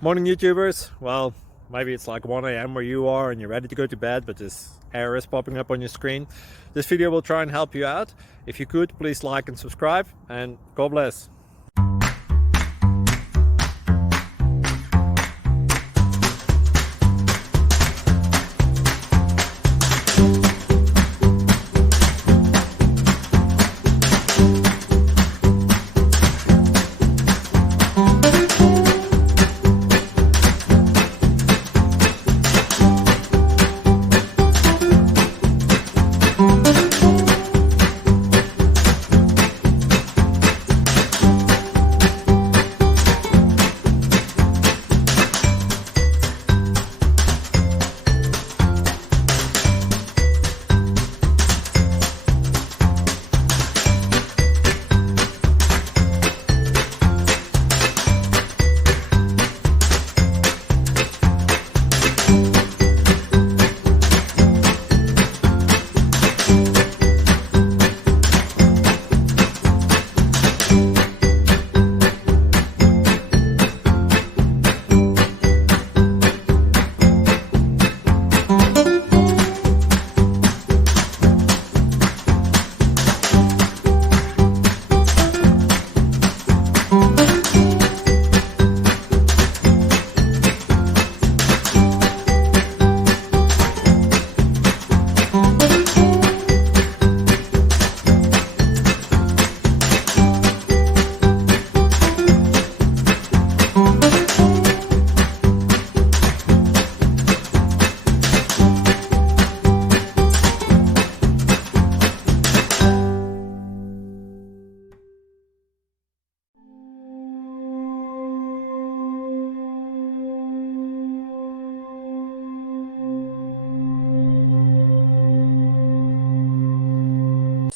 Morning YouTubers. Well, maybe it's like 1 a.m. where you are and you're ready to go to bed, but this error is popping up on your screen. This video will try and help you out. If you could, please like and subscribe, and God bless.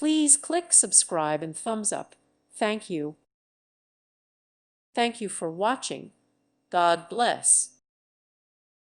Please click subscribe and thumbs up. Thank you. Thank you for watching. God bless.